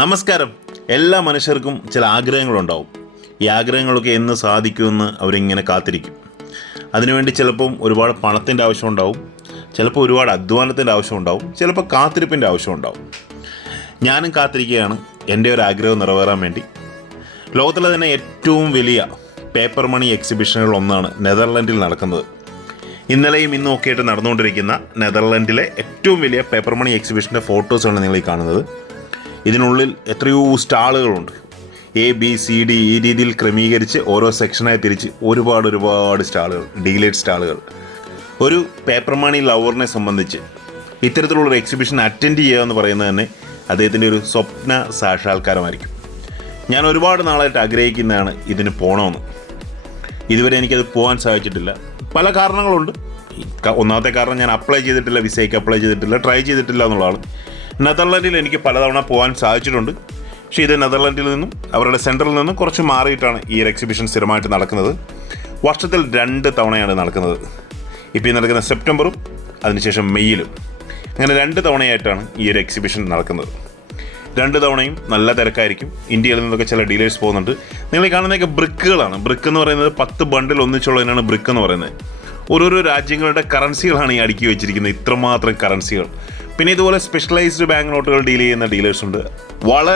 നമസ്കാരം. എല്ലാ മനുഷ്യർക്കും ചില ആഗ്രഹങ്ങളുണ്ടാവും. ഈ ആഗ്രഹങ്ങളൊക്കെ എന്ന് സാധിക്കുമെന്ന് അവരിങ്ങനെ കാത്തിരിക്കും. അതിനുവേണ്ടി ചിലപ്പം ഒരുപാട് പണത്തിൻ്റെ ആവശ്യമുണ്ടാവും, ചിലപ്പോൾ ഒരുപാട് അധ്വാനത്തിൻ്റെ ആവശ്യമുണ്ടാവും, ചിലപ്പോൾ കാത്തിരിപ്പിൻ്റെ ആവശ്യമുണ്ടാവും. ഞാനും കാത്തിരിക്കുകയാണ് എൻ്റെ ഒരു ആഗ്രഹം നിറവേറാൻ വേണ്ടി. ലോകത്തിലെ തന്നെ ഏറ്റവും വലിയ പേപ്പർ മണി എക്സിബിഷനുകൾ ഒന്നാണ് നെതർലൻഡിൽ നടക്കുന്നത്. ഇന്നലെയും ഇന്നും ഒക്കെ ആയിട്ട് നടന്നുകൊണ്ടിരിക്കുന്ന നെതർലൻഡിലെ ഏറ്റവും വലിയ പേപ്പർ മണി എക്സിബിഷൻ്റെ ഫോട്ടോസാണ് നിങ്ങൾ ഈ കാണുന്നത്. ഇതിനുള്ളിൽ എത്രയോ സ്റ്റാളുകളുണ്ട്. ABCD ഈ രീതിയിൽ ക്രമീകരിച്ച് ഓരോ സെക്ഷനായി തിരിച്ച് ഒരുപാട് സ്റ്റാളുകൾ, ഡീലേഡ് സ്റ്റാളുകൾ. ഒരു പേപ്പർ മണി ലവറിനെ സംബന്ധിച്ച് ഇത്തരത്തിലുള്ളൊരു എക്സിബിഷൻ അറ്റൻഡ് ചെയ്യുക എന്ന് പറയുന്നത് തന്നെ അദ്ദേഹത്തിൻ്റെ ഒരു സ്വപ്ന സാക്ഷാത്കാരമായിരിക്കും. ഞാൻ ഒരുപാട് നാളായിട്ട് ആഗ്രഹിക്കുന്നതാണ് ഇതിന് പോകണമെന്ന്. ഇതുവരെ എനിക്കത് പോകാൻ സാധിച്ചിട്ടില്ല. പല കാരണങ്ങളുണ്ട്. ഒന്നാമത്തെ കാരണം, ഞാൻ അപ്ലൈ ചെയ്തിട്ടില്ല, വിസയ്ക്ക് അപ്ലൈ ചെയ്തിട്ടില്ല, ട്രൈ ചെയ്തിട്ടില്ല എന്നുള്ളതാണ്. നെതർലൻഡിൽ എനിക്ക് പലതവണ പോകാൻ സാധിച്ചിട്ടുണ്ട്. പക്ഷേ ഇത് നെതർലൻഡിൽ നിന്നും അവരുടെ സെൻറ്ററിൽ നിന്നും കുറച്ച് മാറിയിട്ടാണ് ഈ ഒരു എക്സിബിഷൻ സ്ഥിരമായിട്ട് നടക്കുന്നത്. വർഷത്തിൽ 2 തവണയാണ് നടക്കുന്നത്. ഇപ്പോൾ ഈ നടക്കുന്ന സെപ്റ്റംബറും അതിനുശേഷം മെയ്യിലും. അങ്ങനെ 2 തവണയായിട്ടാണ് ഈ ഒരു എക്സിബിഷൻ നടക്കുന്നത്. 2 തവണയും നല്ല തിരക്കായിരിക്കും. ഇന്ത്യയിൽ നിന്നൊക്കെ ചില ഡീലേഴ്സ് പോകുന്നുണ്ട്. നിങ്ങൾ ഈ കാണുന്നതൊക്കെ ബ്രിക്കുകളാണ്. ബ്രിക്ക് എന്ന് പറയുന്നത് 10 ബണ്ടിൽ ഒന്നിച്ചുള്ളതിനാണ് ബ്രിക്ക് എന്ന് പറയുന്നത്. ഓരോരോ രാജ്യങ്ങളുടെ കറൻസികളാണ് ഈ അടുക്കി വെച്ചിരിക്കുന്നത്. ഇത്രമാത്രം കറൻസികൾ. പിന്നെ ഇതുപോലെ സ്പെഷ്യലൈസ്ഡ് ബാങ്ക് നോട്ടുകൾ ഡീൽ ചെയ്യുന്ന ഡീലേഴ്സുണ്ട്. വളരെ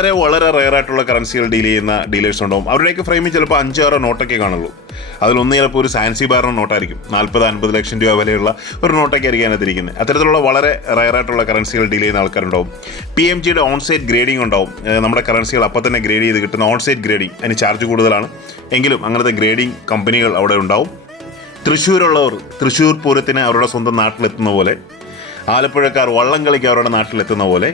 റെയറായിട്ടുള്ള കറൻസികൾ ഡീൽ ചെയ്യുന്ന ഡീലേഴ്സ് ഉണ്ടാവും. അവരുടെയൊക്കെ ഫ്രെയിമിൽ ചിലപ്പോൾ 5-6 നോട്ടൊക്കെ കാണുള്ളൂ. അതിലൊന്ന് ചിലപ്പോൾ ഒരു സാൻസിബാറിൻ്റെ നോട്ടായിരിക്കും. 40-50 ലക്ഷം രൂപ വിലയുള്ള ഒരു നോട്ടൊക്കെ ആയിരിക്കും അതിനകത്തിരിക്കുന്നത്. അത്തരത്തിലുള്ള വളരെ റെയറായിട്ടുള്ള കറൻസികൾ ഡീൽ ചെയ്യുന്ന ആൾക്കാരുണ്ടാവും. PMGയുടെ ഓൺസൈറ്റ് ഗ്രേഡിംഗ് ഉണ്ടാവും. നമ്മുടെ കറൻസികൾ അപ്പം തന്നെ ഗ്രേഡ് ചെയ്ത് കിട്ടുന്ന ഓൺസൈറ്റ് ഗ്രേഡിംഗ്. അതിന് ചാർജ് കൂടുതലാണ് എങ്കിലും അങ്ങനത്തെ ഗ്രേഡിംഗ് കമ്പനികൾ അവിടെ ഉണ്ടാവും. തൃശ്ശൂരുള്ളവർ തൃശ്ശൂർ പൂരത്തിന് അവരുടെ സ്വന്തം നാട്ടിലെത്തുന്ന പോലെ, ആലപ്പുഴക്കാർ വള്ളം കളിക്ക് അവരുടെ നാട്ടിലെത്തുന്ന പോലെ,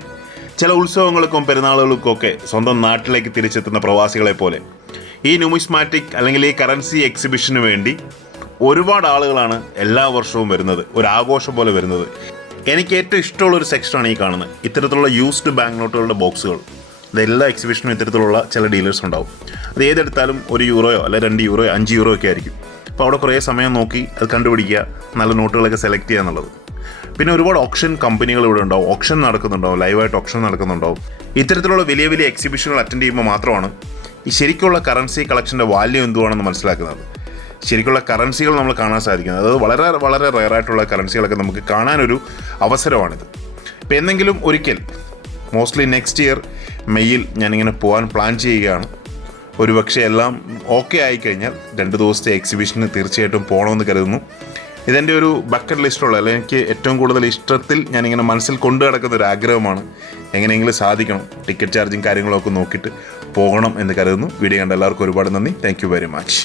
ചില ഉത്സവങ്ങൾക്കും പെരുന്നാളുകൾക്കൊക്കെ സ്വന്തം നാട്ടിലേക്ക് തിരിച്ചെത്തുന്ന പ്രവാസികളെ പോലെ ഈ ന്യൂമിസ്മാറ്റിക് അല്ലെങ്കിൽ ഈ കറൻസി എക്സിബിഷന് വേണ്ടി ഒരുപാട് ആളുകളാണ് എല്ലാ വർഷവും വരുന്നത്. ഒരു ആഘോഷം പോലെ വരുന്നത്. എനിക്ക് ഏറ്റവും ഇഷ്ടമുള്ളൊരു സെക്ഷനാണ് ഈ കാണുന്നത്. ഇത്തരത്തിലുള്ള യൂസ്ഡ് ബാങ്ക് നോട്ടുകളുടെ ബോക്സുകൾ. ഇതെല്ലാ എക്സിബിഷനും ഇത്തരത്തിലുള്ള ചില ഡീലേഴ്സ് ഉണ്ടാവും. അത് ഏതെടുത്താലും €1 അല്ല €2 €5 ഒക്കെ ആയിരിക്കും. അപ്പോൾ അവിടെ കുറേ സമയം നോക്കി അത് കണ്ടുപിടിക്കുക, നല്ല നോട്ടുകളൊക്കെ സെലക്ട് ചെയ്യുക എന്നുള്ളത്. പിന്നെ ഒരുപാട് ഓപ്ഷൻ കമ്പനികൾ ഇവിടെ ഉണ്ടാവും. ഓപ്ഷൻ നടക്കുന്നുണ്ടാവും, ലൈവായിട്ട് ഓപ്ഷൻ നടക്കുന്നുണ്ടാവും. ഇത്തരത്തിലുള്ള വലിയ എക്സിബിഷനുകൾ അറ്റൻഡ് ചെയ്യുമ്പോൾ മാത്രമാണ് ഈ ശരിക്കുള്ള കറൻസി കളക്ഷൻ്റെ വാല്യൂ എന്തുവാണെന്ന് മനസ്സിലാക്കുന്നത്. ശരിക്കുള്ള കറൻസികൾ നമ്മൾ കാണാൻ സാധിക്കുന്നത്. അത് വളരെ റെയറായിട്ടുള്ള കറൻസികളൊക്കെ നമുക്ക് കാണാനൊരു അവസരമാണിത്. ഇപ്പോൾ എന്തെങ്കിലും ഒരിക്കൽ, മോസ്റ്റ്ലി നെക്സ്റ്റ് ഇയർ മെയ്യിൽ ഞാനിങ്ങനെ പോകാൻ പ്ലാൻ ചെയ്യുകയാണ്. ഒരുപക്ഷെ എല്ലാം ഓക്കെ ആയിക്കഴിഞ്ഞാൽ 2 ദിവസത്തെ എക്സിബിഷന് തീർച്ചയായിട്ടും പോകണമെന്ന് കരുതുന്നു. ഇതെൻ്റെ ഒരു ബക്കറ്റ് ലിസ്റ്റുള്ള, അല്ലെങ്കിൽ എനിക്ക് ഏറ്റവും കൂടുതൽ ഇഷ്ടത്തിൽ ഞാനിങ്ങനെ മനസ്സിൽ കൊണ്ടു നടക്കുന്ന ഒരു ആഗ്രഹമാണ്. എങ്ങനെയെങ്കിലും സാധിക്കണം. ടിക്കറ്റ് ചാർജും കാര്യങ്ങളൊക്കെ നോക്കിയിട്ട് പോകണം എന്ന് കരുതുന്നു. വീഡിയോ കണ്ട എല്ലാവർക്കും ഒരുപാട് നന്ദി. Thank you very much.